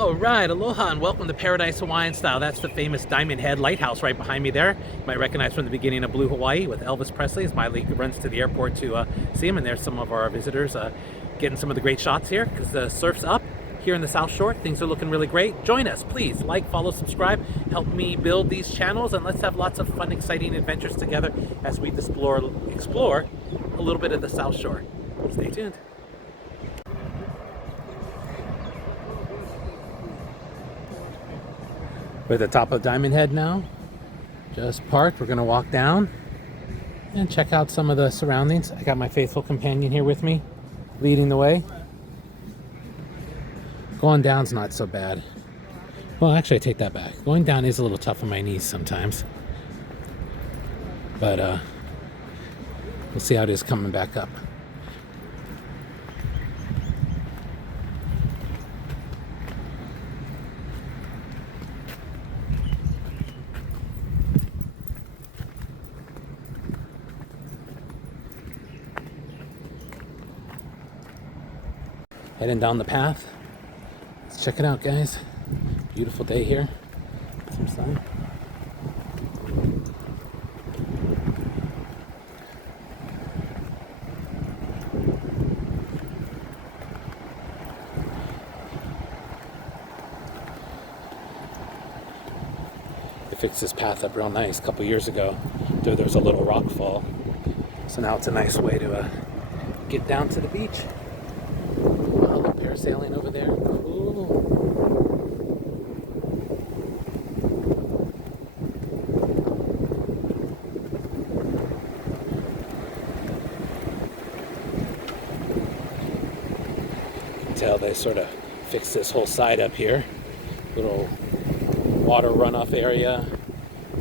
All right, aloha and welcome to Paradise Hawaiian Style. That's the famous Diamond Head Lighthouse right behind me there. You might recognize from the beginning of Blue Hawaii with Elvis Presley as Miley runs to the airport to see him. And there's some of our visitors getting some of the great shots here because the surf's up here in the South Shore. Things are looking really great. Join us, please. Like, follow, subscribe. Help me build these channels and let's have lots of fun, exciting adventures together as we explore a little bit of the South Shore. Stay tuned. We're at the top of Diamond Head now. Just parked. We're gonna walk down and check out some of the surroundings. I got my faithful companion here with me, leading the way. Going down's not so bad. Well, actually I take that back. Going down is a little tough on my knees sometimes. But we'll see how it is coming back up. Heading down the path. Let's check it out, guys. Beautiful day here. Some sun. They fixed this path up real nice a couple years ago. There was a little rock fall. So now it's a nice way to get down to the beach. Parasailing over there. Cool. You can tell they sort of fixed this whole side up here. Little water runoff area.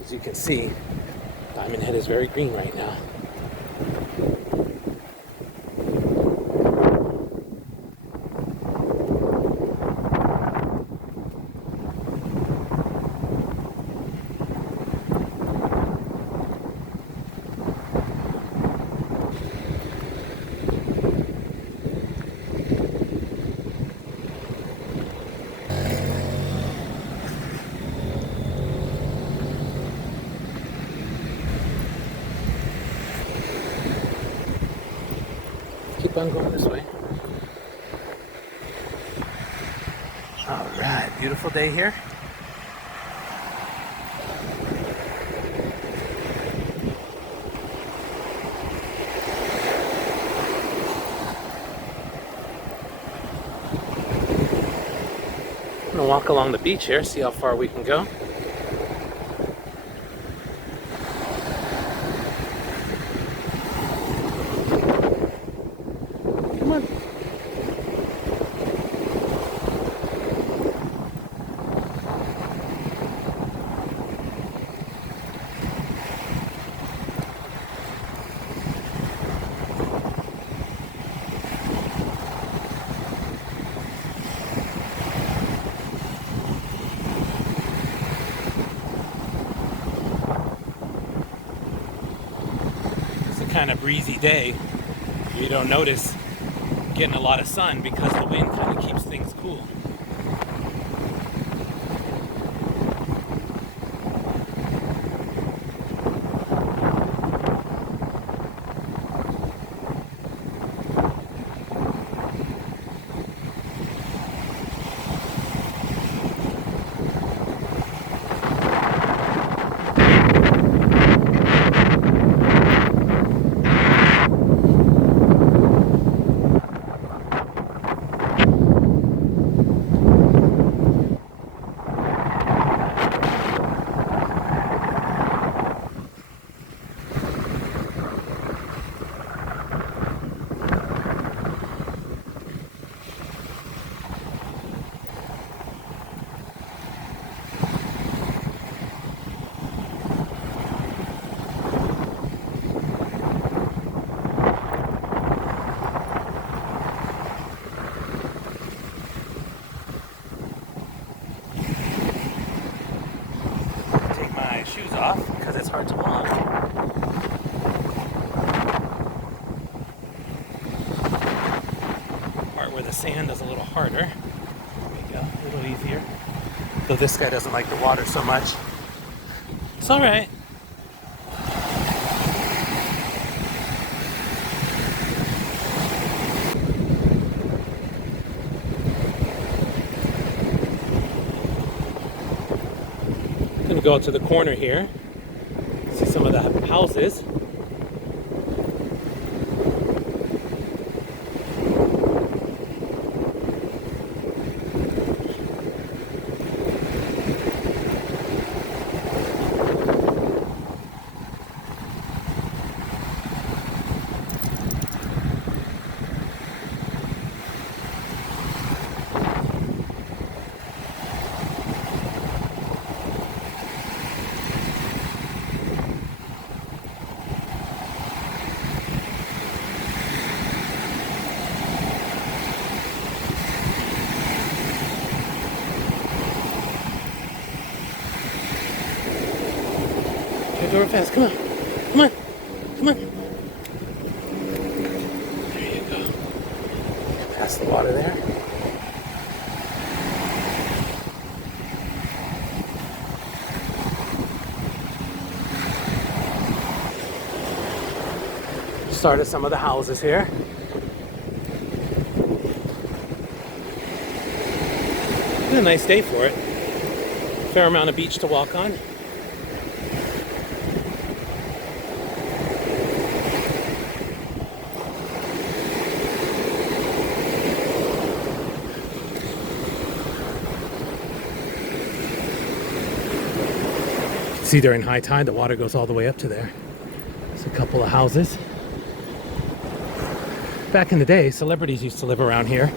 As you can see, Diamond Head is very green right now. Keep on going this way. All right, beautiful day here. I'm gonna walk along the beach here, see how far we can go. Come on. It's a kind of breezy day. You don't notice getting a lot of sun because the wind kind of keeps things cool. Shoes off because it's hard to walk. Part where the sand is a little harder. There we go, a little easier. Though this guy doesn't like the water so much. It's all right. I'm gonna go out to the corner here, see some of the houses. Go fast, come on, come on, come on. There you go. Past the water there. Started some of the houses here. It's a nice day for it. Fair amount of beach to walk on. See, during high tide, the water goes all the way up to there. There's a couple of houses. Back in the day, celebrities used to live around here,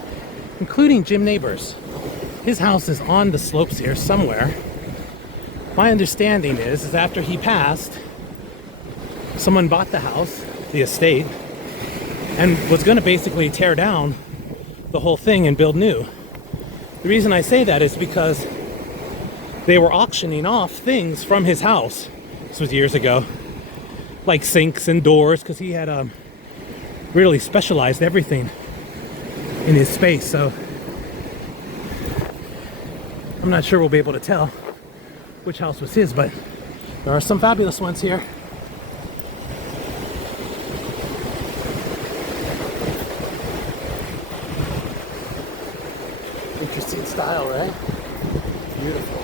including Jim Neighbors. His house is on the slopes here somewhere. My understanding is after he passed, someone bought the house, the estate, and was going to basically tear down the whole thing and build new. The reason I say that is because they were auctioning off things from his house. This was years ago. Like sinks and doors, because he had really specialized everything in his space. So I'm not sure we'll be able to tell which house was his, but there are some fabulous ones here. Interesting style, right? Beautiful.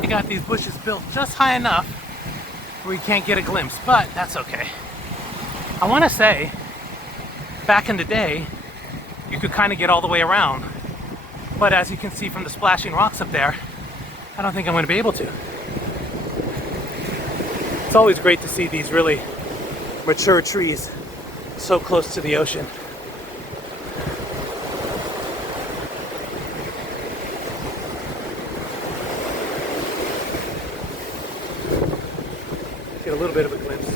They got these bushes built just high enough where you can't get a glimpse, but that's okay. I want to say, back in the day, you could kind of get all the way around, but as you can see from the splashing rocks up there, I don't think I'm going to be able to. It's always great to see these really mature trees so close to the ocean. Get a little bit of a glimpse.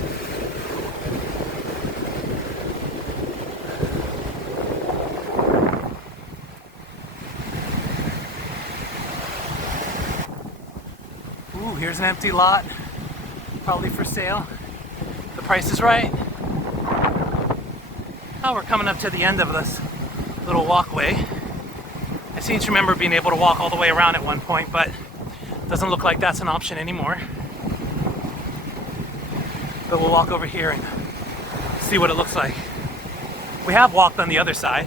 Ooh, here's an empty lot, probably for sale. The price is right. Oh, we're coming up to the end of this little walkway. I seem to remember being able to walk all the way around at one point, but it doesn't look like that's an option anymore. But we'll walk over here and see what it looks like. We have walked on the other side,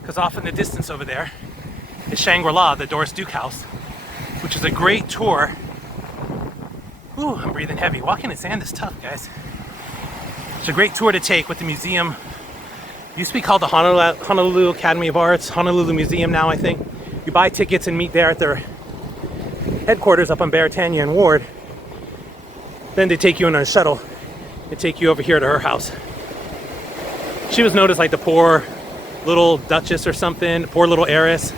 because off in the distance over there is Shangri-La, the Doris Duke house, which is a great tour. Ooh, I'm breathing heavy. Walking in sand is tough, guys. It's a great tour to take with the museum. It used to be called the Honolulu Academy of Arts, Honolulu Museum now, I think. You buy tickets and meet there at their headquarters up on Beretania and Ward. Then they take you in a shuttle and take you over here to her house. She was known as like the poor little duchess or something, poor little heiress.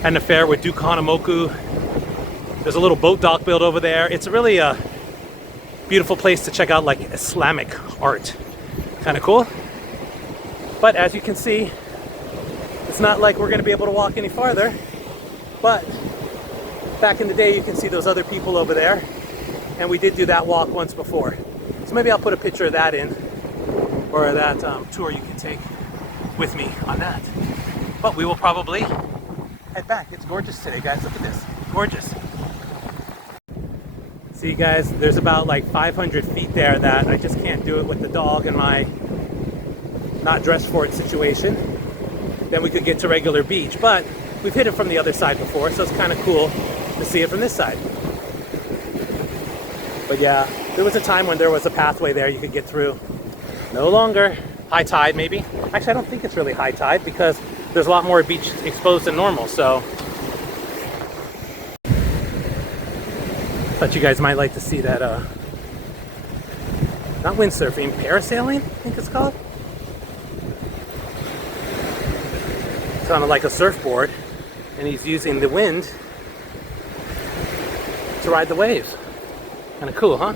Had an affair with Duke Hanamoku. There's a little boat dock built over there. It's really beautiful place to check out like Islamic art. Kind of cool. But as you can see, it's not like we're going to be able to walk any farther. But back in the day, you can see those other people over there. And we did do that walk once before. So maybe I'll put a picture of that in, or that tour you can take with me on that. But we will probably head back. It's gorgeous today, guys. Look at this. Gorgeous. See, guys, there's about like 500 feet there that I just can't do it with the dog and my not dressed for it situation. Then we could get to regular beach, but we've hit it from the other side before, so it's kind of cool to see it from this side. But yeah, there was a time when there was a pathway there you could get through. No longer. High tide, maybe. Actually, I don't think it's really high tide because there's a lot more beach exposed than normal, so thought you guys might like to see that, not windsurfing, parasailing, I think it's called. It's on like a surfboard, and he's using the wind to ride the waves. Kind of cool, huh?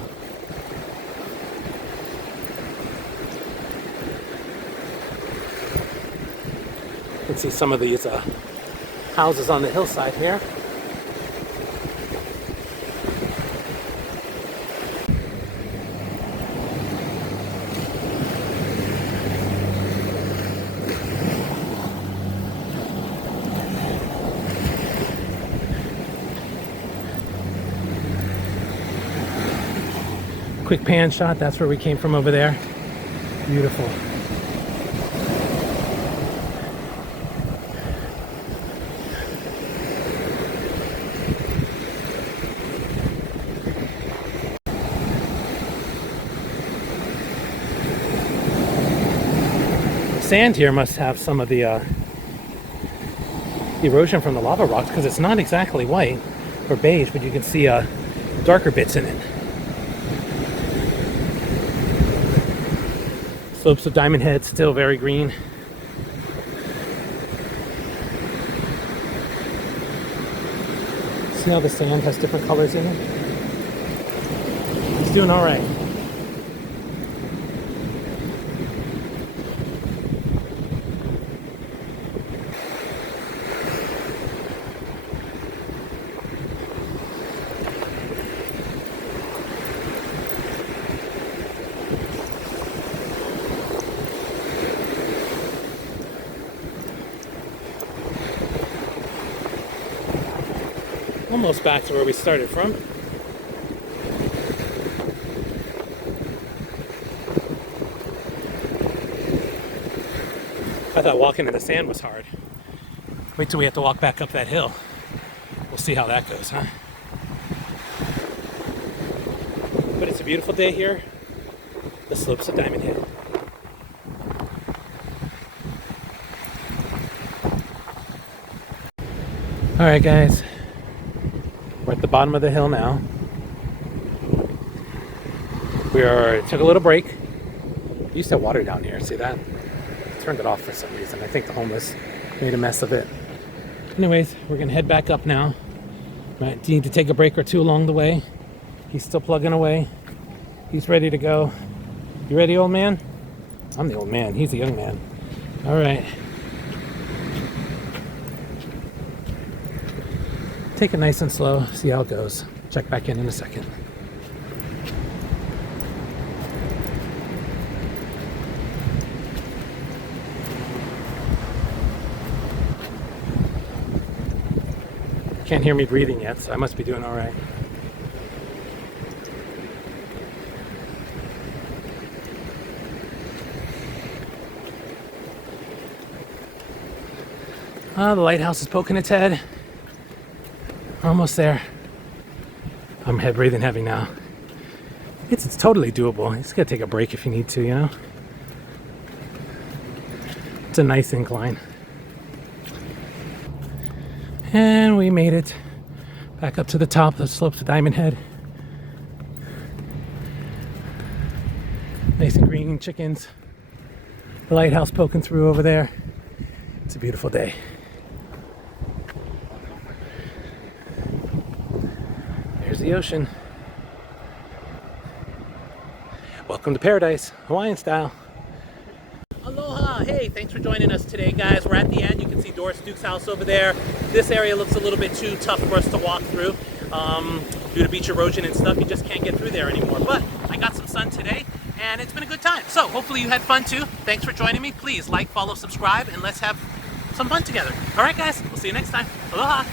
You can see some of these houses on the hillside here. Quick pan shot, that's where we came from over there. Beautiful. Sand here must have some of the erosion from the lava rocks, because it's not exactly white or beige, but you can see darker bits in it. Slopes of Diamond Head still very green. See how the sand has different colors in it? It's doing all right. Almost back to where we started from. I thought walking in the sand was hard. Wait till we have to walk back up that hill. We'll see how that goes, huh? But it's a beautiful day here. The slopes of Diamond Head. All right, guys. We're at the bottom of the hill now. Took a little break. We used to have water down here, see that? Turned it off for some reason. I think the homeless made a mess of it. Anyways, we're gonna head back up now. Might need to take a break or two along the way. He's still plugging away. He's ready to go. You ready, old man? I'm the old man, he's the young man. All right. Take it nice and slow, see how it goes. Check back in a second. Can't hear me breathing yet, so I must be doing all right. The lighthouse is poking its head. We're almost there. I'm head breathing heavy now. It's totally doable. You just gotta take a break if you need to, you know? It's a nice incline. And we made it back up to the top of the slopes of Diamond Head. Nice and green chickens. The lighthouse poking through over there. It's a beautiful day. There's the ocean. Welcome to paradise, Hawaiian style. Aloha! Hey, thanks for joining us today, guys. We're at the end. You can see Doris Duke's house over there. This area looks a little bit too tough for us to walk through. Due to beach erosion and stuff, you just can't get through there anymore. But I got some sun today, and it's been a good time. So hopefully you had fun too. Thanks for joining me. Please like, follow, subscribe, and let's have some fun together. All right, guys, we'll see you next time. Aloha!